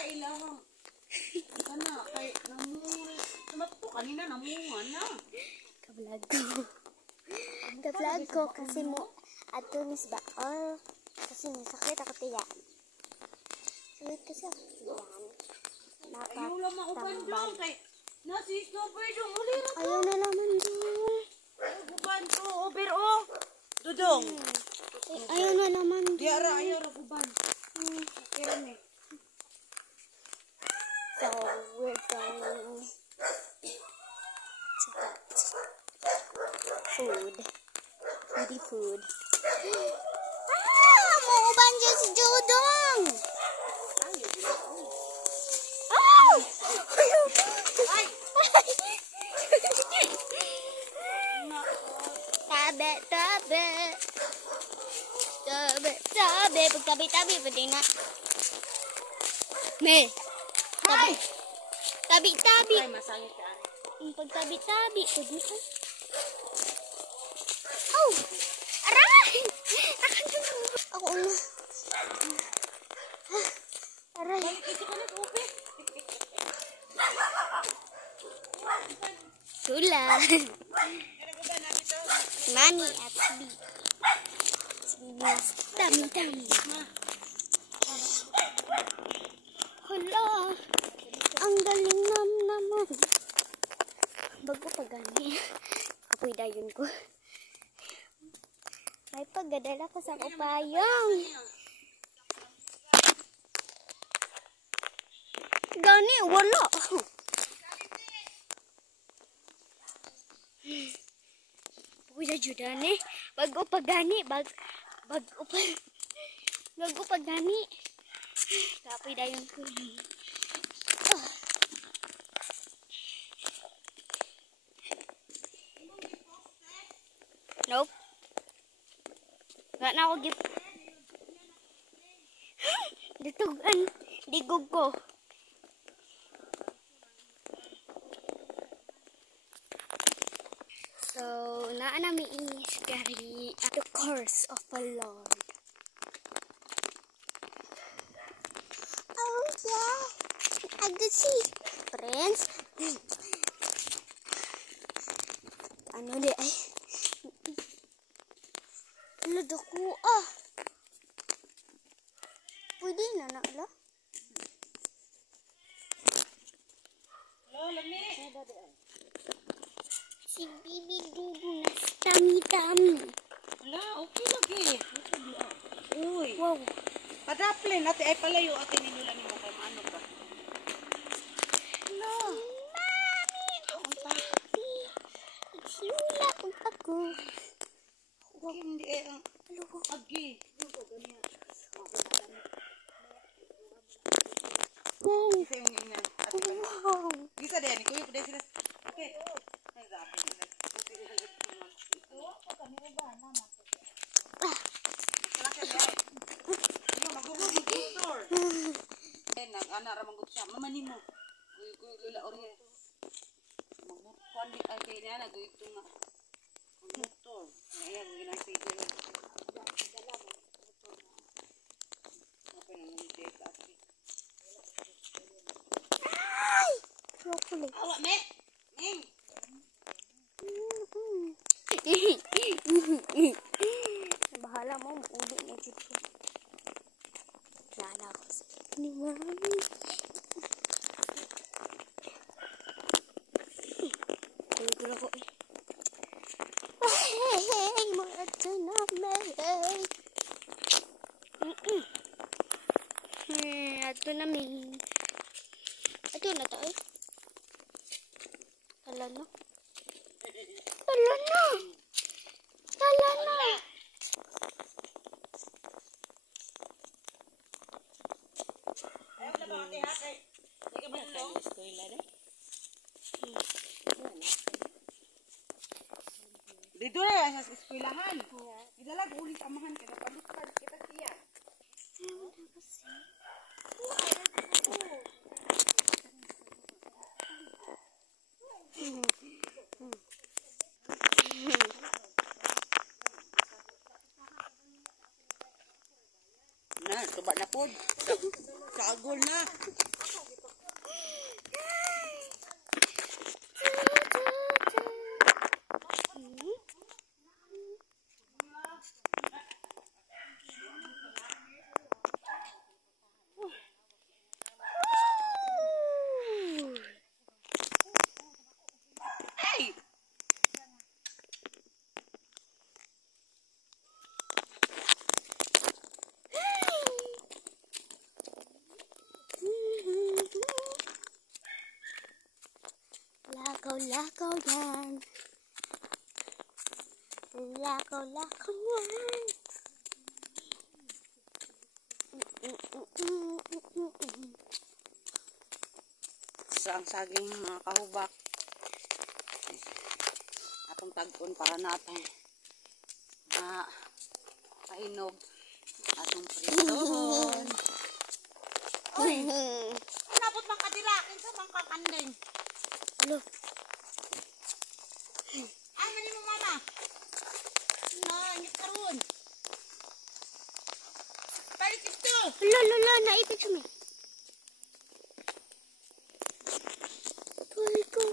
kay ilang. Kana kay namunga. Tumakto kanina namunga na. Ka-vlog ko. Ka-vlog ko kasi mo atunis ba? Or kasi sakit ako tiyan. Sakit kasi ako tiyan. Ayaw lang mauban dyan kay nasi-stopper dyan ulit. Ayaw na naman dyan. Uban to, over oh. Dudong. Ayaw na naman dyan. Diara, ayaw na uban. Kira ni. So, we're going to get food. Foodie food. Ah! Mauban dyan si Jodong! Ah! Ay! Tabi, tabi. Tabi, tabi. Pagtabi-tabi, pwede na. Me. Hi! Tabi-tabi. Ay, masangit ka. Pagtabi-tabi, pwede na. Oh! Aray! Ako na. Aray. Ito ka nag-upi. Sulan. Mani at Bi. Dami-dami. Hala. Ang galing naman. Bago pa gani. Apoy dayon ko. May paggadala ko sa kupayong. Gani, wala. Puja judane, bago pa gani, bago pa gani. Kapoy dayon ko. Nope. Gak na ako gip. Ditugan, digog ko. So, naanami is gari at the curse of the Lord. Oh yeah, I could see, friends. Ano di ay? Lado ko ah. Pwede na na ala? Lo, lami. Si Bibi Dudu na tami-tami. Wala, okay lagi. Uy. Wow. Padaplin, ate ay palayo. Ate ninyo lang mo kay maano ba? Wala. Mami, Bibi. Iksula kung ako. Wow. Hindi eh, ang agi. Wow. Isa yung ina. Ate pa. Wow. Bisa din, kuya pa din sila. Okay. Ay, gabi. Nag-ana ra manggod siya. Mama nimo. Kuy lula orye. Kuan di ay kay na nagito nga. Motor. Ayan ginasige. Ay! Chocolate. Awa me. Ming. Bahala mo, uli na dito. Lala ko sa ni Mami. Gulo ko eh. Hey, mga taname. Ato na min. Ato na tayo. Tala na. Tala na. Tala na. Dito na sa eskwelahan. Idalag ulit amahan kita palukan kita siya. Na, tuba na pod. Kago. Tigol na. Hey! Lakaw-lakaw yan. Lakaw-lakaw yan. Sa ang saging mga kahubak. Atong tag-on para natin na kainog atong pritohon. Uy! Napot mang kadilakin sa mga kakanding. Ano? Ay, mani mo mama. Nyok karon. Balik ito. Lolo, naipit kami. Tuloy ko.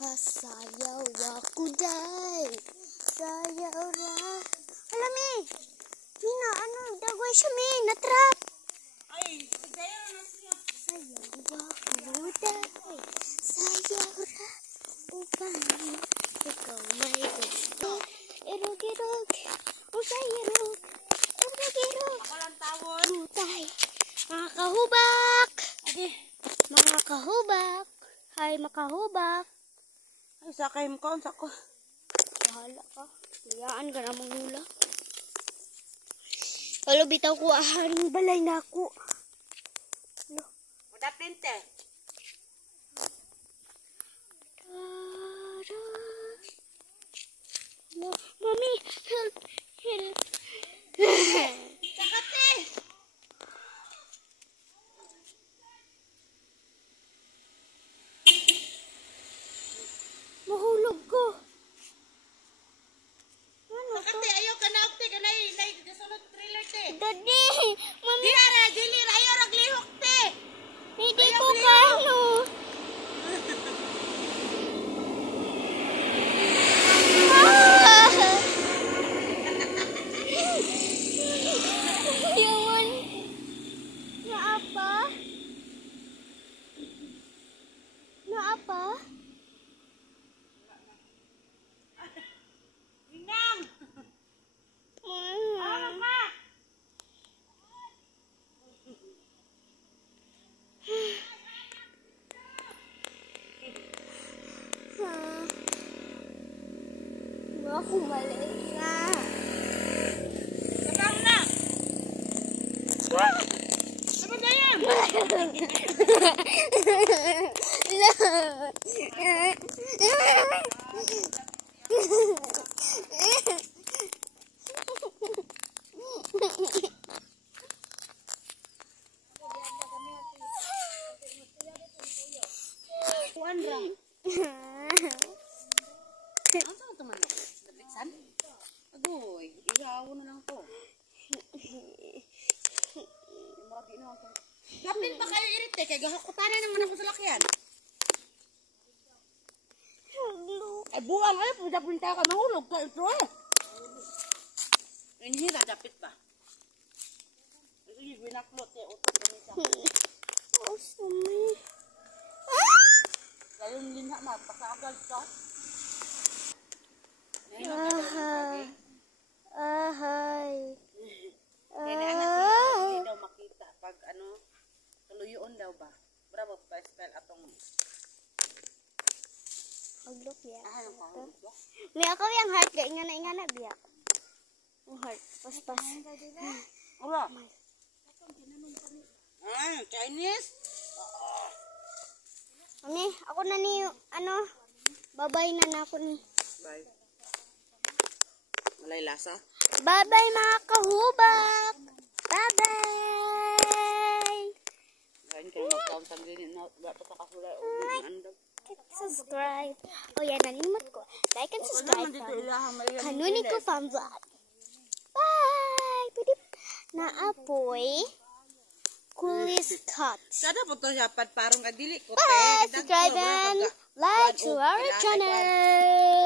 Pasayaw ako day. Sayaw ra. Alami. Mina, ano? Dagway siya, mi. Natrap. Ay, sayaw na siya. Sayaw ako day. Sayaw ra. Upang ikaw may gusto. Irog-irog. Usay-irog. Irog-irog. Walang tawon. Utay. Mga kahubak. Adi. Mga kahubak. Hay, makahubak. Ay, sakay mo ka. Unsa ko. Bahala ka. Layaan ka na mong hula. Wala bitaw ko aharing balay na ako. Ano? Madapin te. Mami, help. Sakate. Mahulog ko. Ano to? Sakate, ayaw ka na ukti. Kanay, sunod trailer te. Daddy, mami, Dira, dili, ayaw raglihok te. hindi ko kano. Yawan. Naapa? Naapa? Inang. Ano ka? Ako mali nga. Sabang na. Sabang na yan. Kuan ra. Ano sa ito man? Natiksan? Agoy, ilawo na lang to. Marami na ako. Lapin pa kayo irite, kaya gahakutanin naman ako sa lakyan. Ay buwang ay, punta-punta ka, mahulog ka ito eh. Hindi na, dapit ba? Ito yung binaklot eh, utot ka nisa. Oh, sumi. Kaya yung linha na, pasakal ka. Ahay. Kaya nga sila, hindi daw makita pag ano, tuluyuon daw ba? Bravo, pa-spell atong. Haglok ya. Ano ka? May ako yung heart kaya nga na biya. Yung heart. Pas. Wala. Chinese? Mami, ako na ni ano, babay na ako ni. Bye. Walay lasa? Bye-bye mga kahubak. Bye-bye. Ngayon kayo mag-count ang ganyan na dapat sa kasulay o ganyan. Subscribe. O yan, nalimot ko. Like and subscribe. Kanunin ko fan vlog. Bye! Pwede naapoy. please cut. Sada po to siya parong kadili ko. Bye! Subscribe and like to our channel.